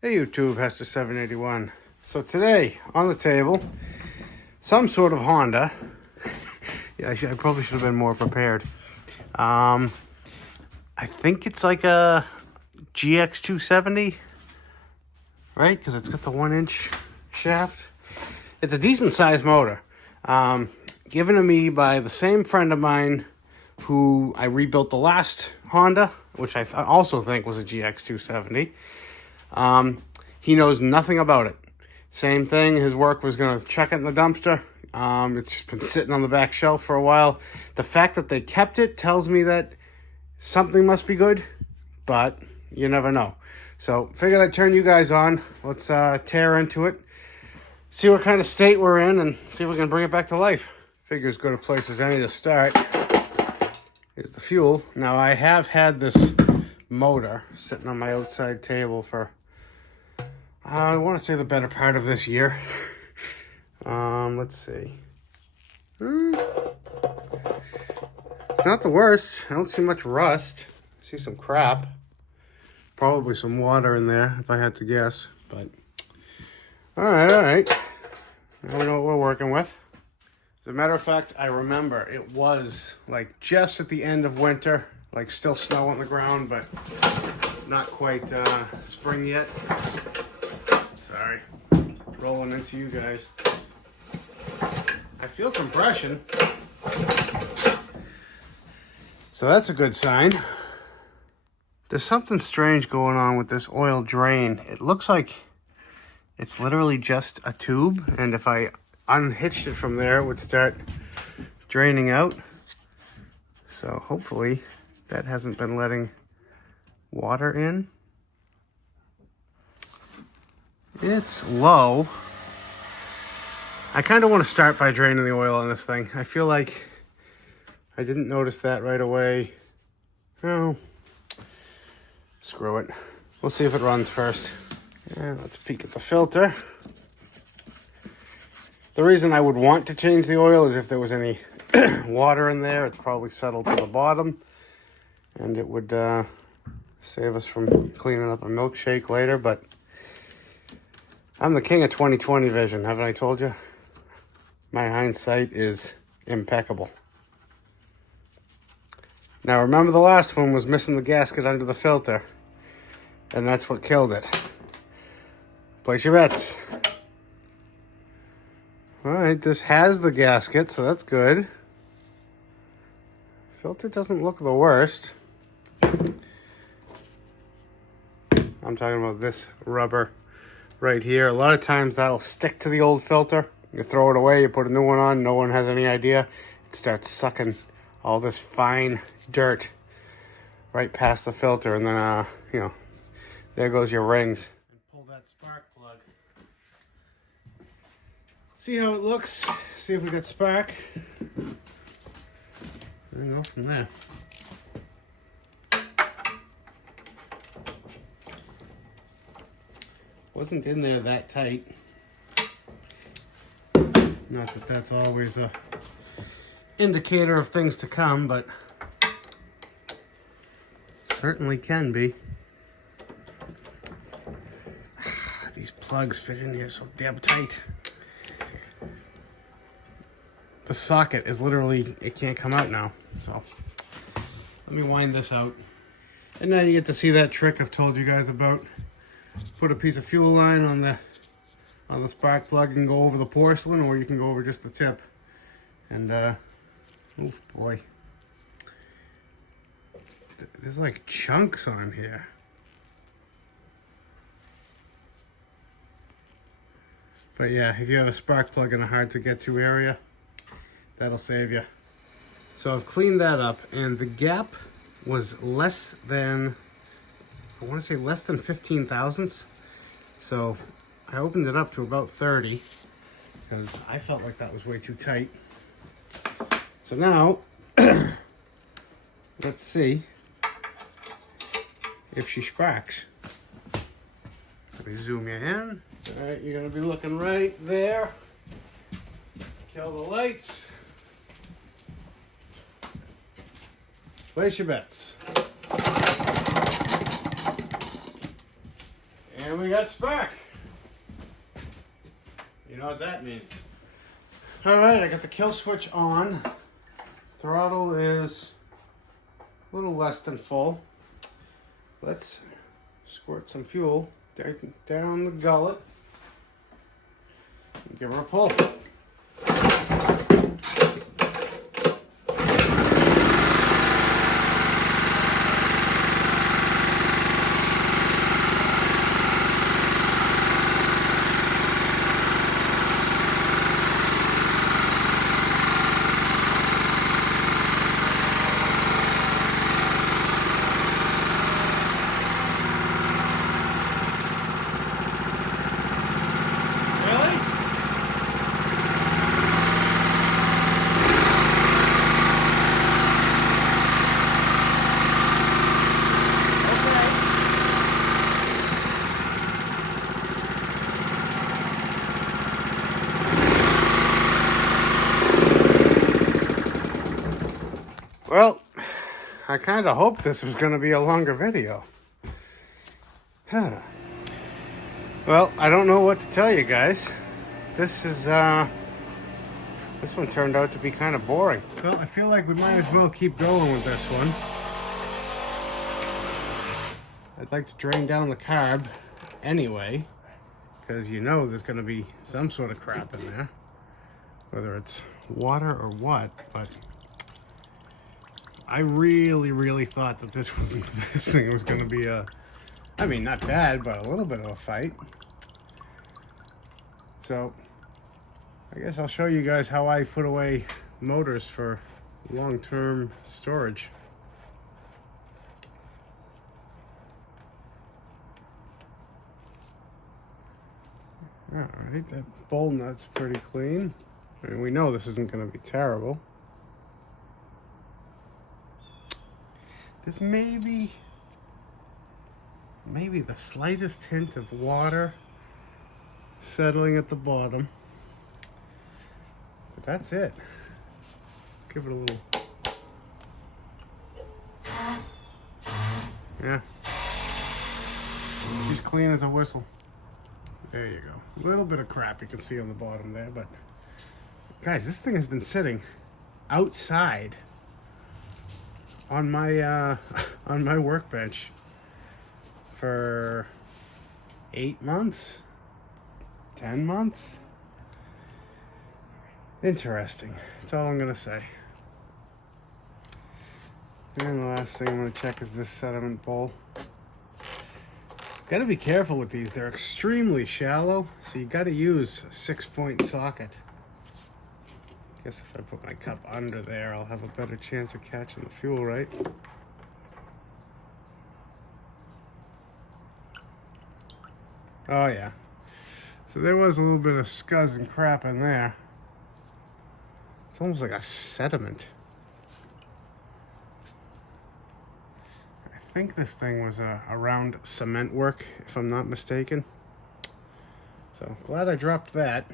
Hey YouTube, Hester 781. So today on the table, some sort of Honda. Yeah, I probably should have been more prepared. I think it's like a GX270, right? Because it's got the 1-inch shaft. It's a decent sized motor. Given to me by the same friend of mine who I rebuilt the last Honda, which I also think was a GX270. He knows nothing about it. Same thing, his work was going to check it in the dumpster. It's just been sitting on the back shelf for a while. The fact that they kept it tells me that something must be good, but you never know. So figured I'd turn you guys on. Let's tear into it, see what kind of state we're in, and see if we can bring it back to life. Figure as good a place as any to start is the fuel. Now, I have had this motor sitting on my outside table for I want to say the better part of this year. Let's see. It's not the worst. I don't see much rust. I see some crap. Probably some water in there, if I had to guess. But all right. Now we know what we're working with. As a matter of fact, I remember it was like just at the end of winter, like still snow on the ground, but not quite spring yet. Sorry, rolling into you guys. I feel compression, so that's a good sign. There's something strange going on with this oil drain. It looks like it's literally just a tube, and if I unhitched it from there, it would start draining out. So hopefully that hasn't been letting water in. It's low. I kind of want to start by draining the oil on this thing. I feel like I didn't notice that right away. Oh, screw it. We'll see if it runs first. And let's peek at the filter. The reason I would want to change the oil is if there was any water in there. It's probably settled to the bottom, and it would save us from cleaning up a milkshake later. But I'm the king of 20/20 vision, haven't I told you? My hindsight is impeccable. Now remember, the last one was missing the gasket under the filter, and that's what killed it. Place your bets. All right, this has the gasket, so that's good. Filter doesn't look the worst. I'm talking about this rubber right here. A lot of times that'll stick to the old filter. You throw it away, you put a new one on, no one has any idea. It starts sucking all this fine dirt right past the filter, and then, there goes your rings. And pull that spark plug. See how it looks. See if we got spark. And go from there. Wasn't in there that tight. Not that that's always a indicator of things to come, but certainly can be. These plugs fit in here so damn tight. The socket is literally, it can't come out now. So let me wind this out. And now you get to see that trick I've told you guys about. Put a piece of fuel line on the spark plug and go over the porcelain, or you can go over just the tip. And oh boy, there's like chunks on here. But yeah, if you have a spark plug in a hard to get to area, that'll save you. So I've cleaned that up, and the gap was less than, I want to say less than 15 thousandths. So I opened it up to about 30 because I felt like that was way too tight. So now, let's see if she sparks. Let me zoom you in. All right, you're gonna be looking right there. Kill the lights. Place your bets. And we got spark. You know what that means. Alright, I got the kill switch on. Throttle is a little less than full. Let's squirt some fuel down the gullet and give her a pull. Well, I kind of hoped this was going to be a longer video. Huh. Well, I don't know what to tell you guys. This one turned out to be kind of boring. Well, I feel like we might as well keep going with this one. I'd like to drain down the carb anyway, because you know there's going to be some sort of crap in there. Whether it's water or what, but I really thought that this thing was going to be I mean, not bad, but a little bit of a fight. So, I guess I'll show you guys how I put away motors for long-term storage. Alright, that bowl nut's pretty clean. I mean, we know this isn't going to be terrible. There's maybe the slightest hint of water settling at the bottom. But that's it. Let's give it a little. Yeah. She's clean as a whistle. There you go. A little bit of crap you can see on the bottom there, but guys, this thing has been sitting outside on my workbench for 8 months, 10 months. Interesting. That's all I'm gonna say. And the last thing I'm gonna check is this sediment bowl. Gotta be careful with these. They're extremely shallow, so you gotta use a 6-point socket. Guess if I put my cup under there, I'll have a better chance of catching the fuel, right? Oh yeah. So there was a little bit of scuzz and crap in there. It's almost like a sediment. I think this thing was around cement work, if I'm not mistaken. So glad I dropped that.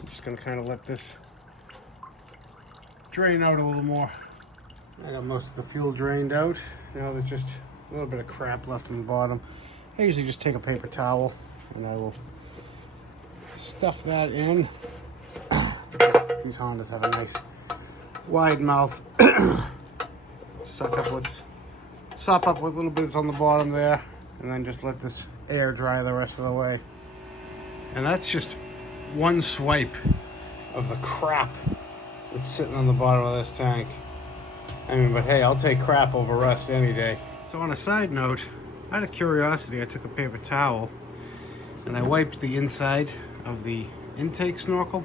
I'm just gonna kind of let this drain out a little more. I got most of the fuel drained out. Now there's just a little bit of crap left in the bottom. I usually just take a paper towel and I will stuff that in. These Hondas have a nice wide mouth. Sop up what little bits on the bottom there, and then just let this air dry the rest of the way. And that's just one swipe of the crap that's sitting on the bottom of this tank. I mean, but hey, I'll take crap over rust any day. So on a side note, out of curiosity, I took a paper towel and I wiped the inside of the intake snorkel,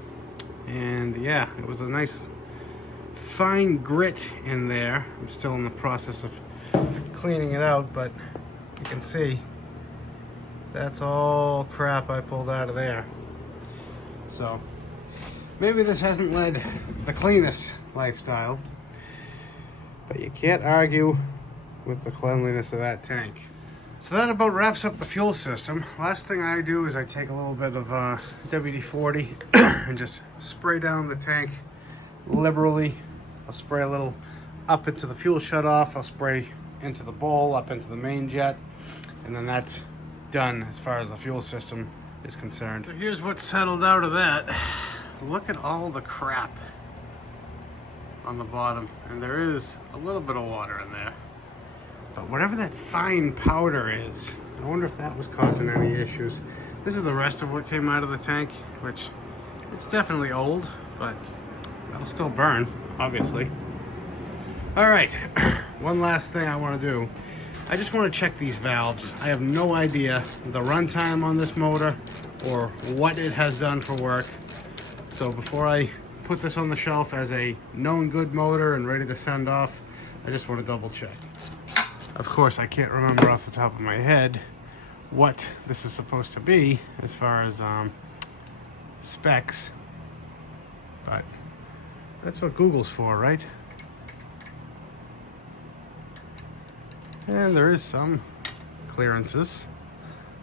and yeah, it was a nice fine grit in there. I'm still in the process of cleaning it out, but you can see that's all crap I pulled out of there. So maybe this hasn't led the cleanest lifestyle, but you can't argue with the cleanliness of that tank. So that about wraps up the fuel system. Last thing I do is I take a little bit of WD-40 and just spray down the tank liberally. I'll spray a little up into the fuel shutoff. I'll spray into the bowl, up into the main jet, and then that's done as far as the fuel system is concerned. So here's what settled out of that. Look at all the crap on the bottom, and there is a little bit of water in there. But whatever that fine powder is, I wonder if that was causing any issues. This is the rest of what came out of the tank, which it's definitely old, but that'll still burn, obviously. All right, one last thing I want to do. I just want to check these valves. I have no idea the runtime on this motor or what it has done for work. So before I put this on the shelf as a known good motor and ready to send off, I just want to double check. Of course, I can't remember off the top of my head what this is supposed to be as far as specs, but that's what Google's for, right? And there is some clearances.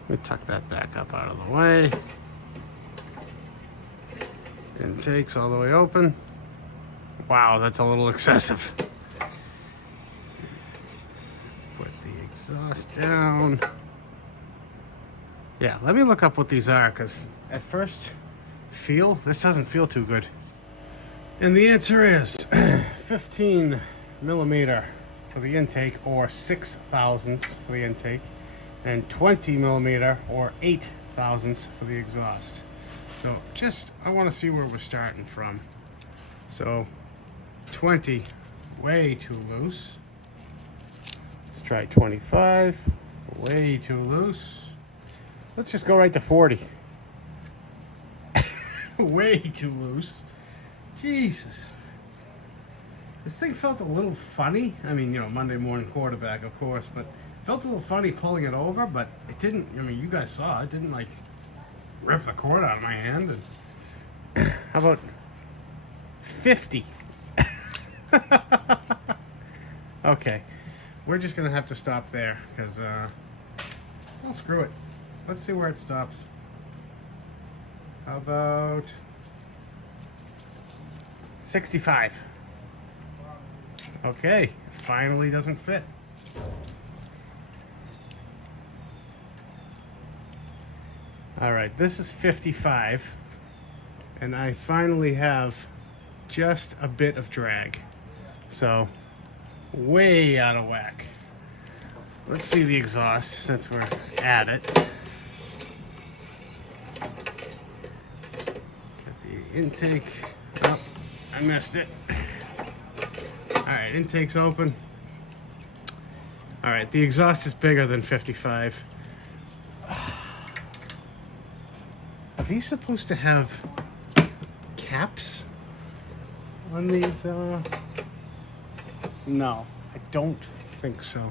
Let me tuck that back up out of the way. Intake's all the way open. Wow, that's a little excessive. Put the exhaust down. Yeah, let me look up what these are, because at first this doesn't feel too good. And the answer is 15 millimeter for the intake, or 6 thousandths for the intake, and 20 millimeter or 8 thousandths for the exhaust. So I want to see where we're starting from. So 20, way too loose. Let's try 25, way too loose. Let's just go right to 40. Way too loose. Jesus. This thing felt a little funny. I mean, you know, Monday morning quarterback, of course, but felt a little funny pulling it over, but it didn't, I mean, you guys saw, it didn't like rip the cord out of my hand. And how about 50? Okay, we're just gonna have to stop there because, well, screw it. Let's see where it stops. How about 65? Okay, finally doesn't fit. All right, this is 55, and I finally have just a bit of drag. So, way out of whack. Let's see the exhaust since we're at it. Get the intake. Oh, I missed it. All right, intake's open. All right, the exhaust is bigger than 55. Are these supposed to have caps on these? No, I don't think so.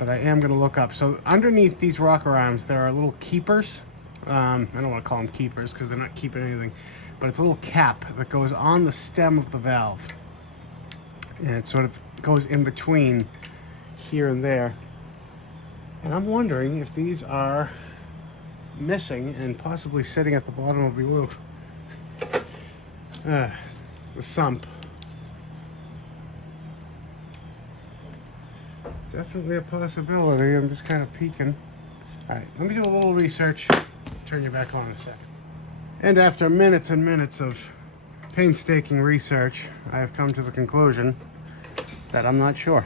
But I am going to look up. So underneath these rocker arms, there are little keepers. I don't want to call them keepers because they're not keeping anything. But it's a little cap that goes on the stem of the valve. And it sort of goes in between here and there. And I'm wondering if these are missing and possibly sitting at the bottom of the oil. The sump. Definitely a possibility. I'm just kind of peeking. All right, let me do a little research. Turn you back on in a second. And after minutes and minutes of painstaking research, I have come to the conclusion that I'm not sure.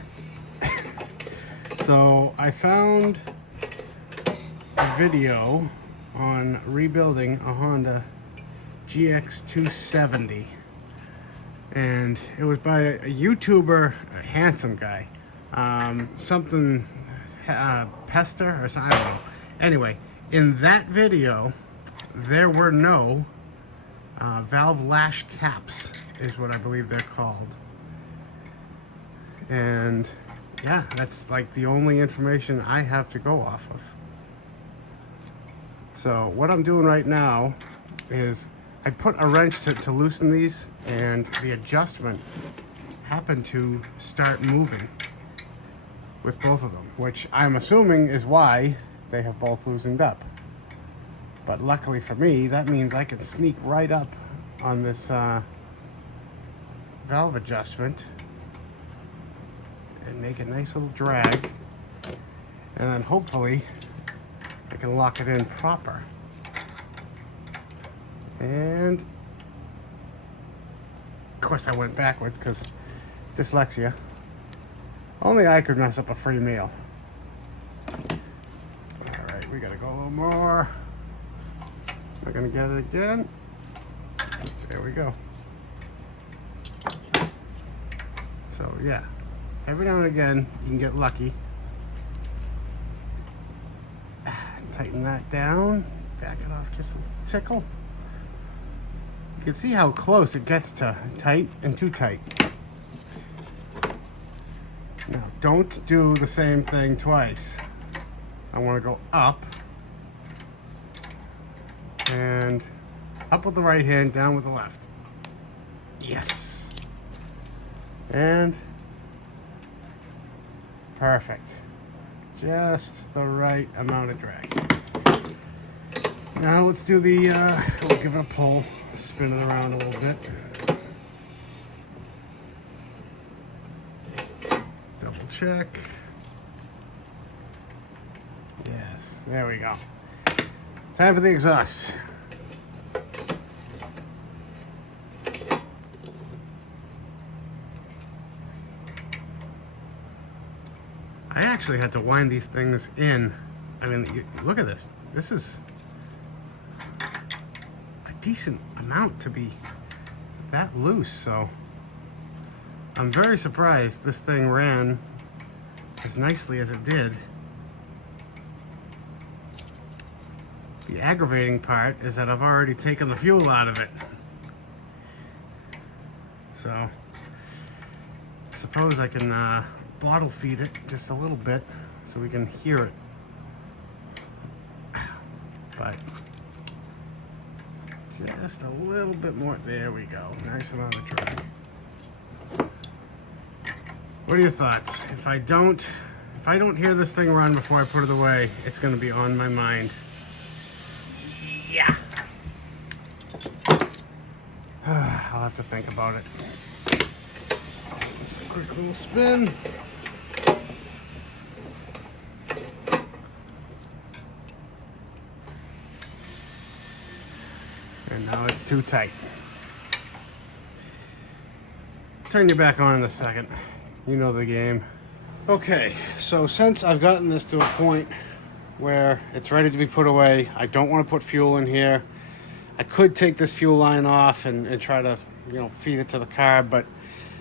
So I found a video on rebuilding a Honda GX270, and it was by a YouTuber, a handsome guy, something Pester or something, I don't know. Anyway, in that video there were no valve lash caps, is what I believe they're called. And yeah, that's like the only information I have to go off of. So what I'm doing right now is I put a wrench to loosen these, and the adjustment happened to start moving with both of them, which I'm assuming is why they have both loosened up. But luckily for me, that means I can sneak right up on this valve adjustment and make a nice little drag. And then hopefully I can lock it in proper. And of course I went backwards because dyslexia. Only I could mess up a free meal. All right, we gotta go a little more. We're gonna get it again. There we go. So yeah, every now and again you can get lucky. Tighten that down, back it off just a tickle. You can see how close it gets to tight and too tight. Now, don't do the same thing twice. I want to go up and up with the right hand, down with the left. Yes. And perfect. Just the right amount of drag. Now let's do the, we'll give it a pull, spin it around a little bit. Double check. Yes, there we go. Time for the exhaust. I actually had to wind these things in. I mean, look at this. This is a decent amount to be that loose, so I'm very surprised this thing ran as nicely as it did. The aggravating part is that I've already taken the fuel out of it. So, I suppose I can bottle feed it just a little bit so we can hear it. But just a little bit more. There we go. Nice amount of drag. What are your thoughts? If I don't hear this thing run before I put it away, it's going to be on my mind. Yeah. I'll have to think about it. Just a quick little spin. And now it's too tight. Turn you back on in a second. You know the game. Okay, so since I've gotten this to a point where it's ready to be put away, I don't want to put fuel in here. I could take this fuel line off and try to, feed it to the car, but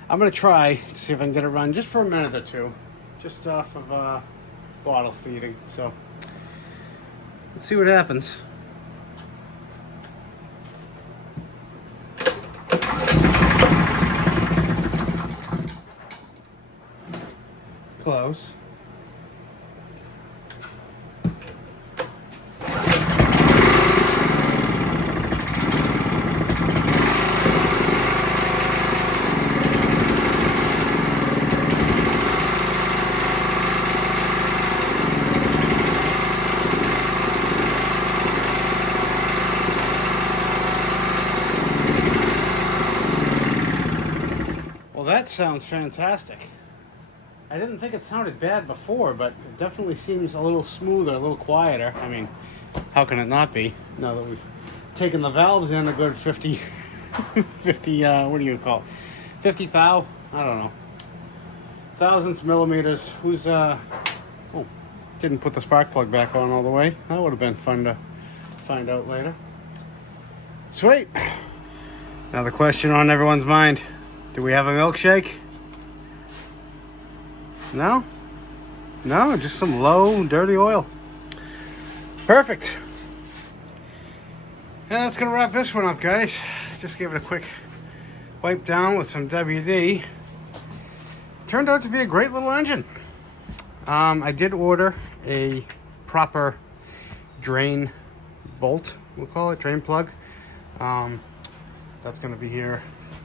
I'm going to try to see if I can get it run just for a minute or two, just off of bottle feeding. So let's see what happens. Close. Well, that sounds fantastic. I didn't think it sounded bad before, but it definitely seems a little smoother, a little quieter. I mean, how can it not be now that we've taken the valves in a good 50, what do you call it? 50 thou? I don't know. Thousandths millimeters. Didn't put the spark plug back on all the way. That would have been fun to find out later. Sweet. Now the question on everyone's mind, do we have a milkshake? No? No, just some low, dirty oil. Perfect. And that's going to wrap this one up, guys. Just gave it a quick wipe down with some WD. Turned out to be a great little engine. I did order a proper drain bolt, we'll call it, drain plug. That's going to be here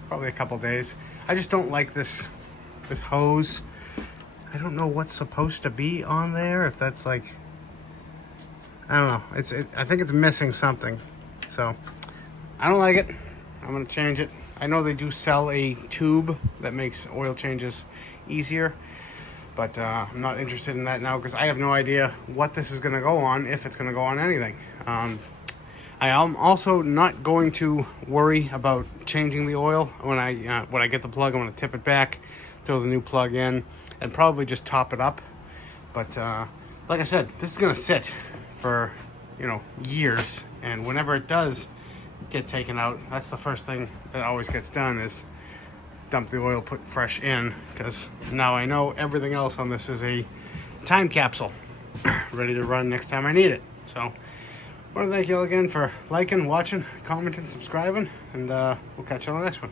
probably a couple days. I just don't like this hose. I don't know what's supposed to be on there. If that's like, I don't know. I think it's missing something. So I don't like it. I'm gonna change it. I know they do sell a tube that makes oil changes easier, But I'm not interested in that now because I have no idea what this is going to go on, if it's going to go on anything. I am also not going to worry about changing the oil. When I get the plug, I'm going to tip it back, throw the new plug in, and probably just top it up. But like I said, this is going to sit for, years. And whenever it does get taken out, that's the first thing that always gets done is dump the oil, put fresh in, because now I know everything else on this is a time capsule ready to run next time I need it. So I want to thank you all again for liking, watching, commenting, subscribing, and we'll catch you on the next one.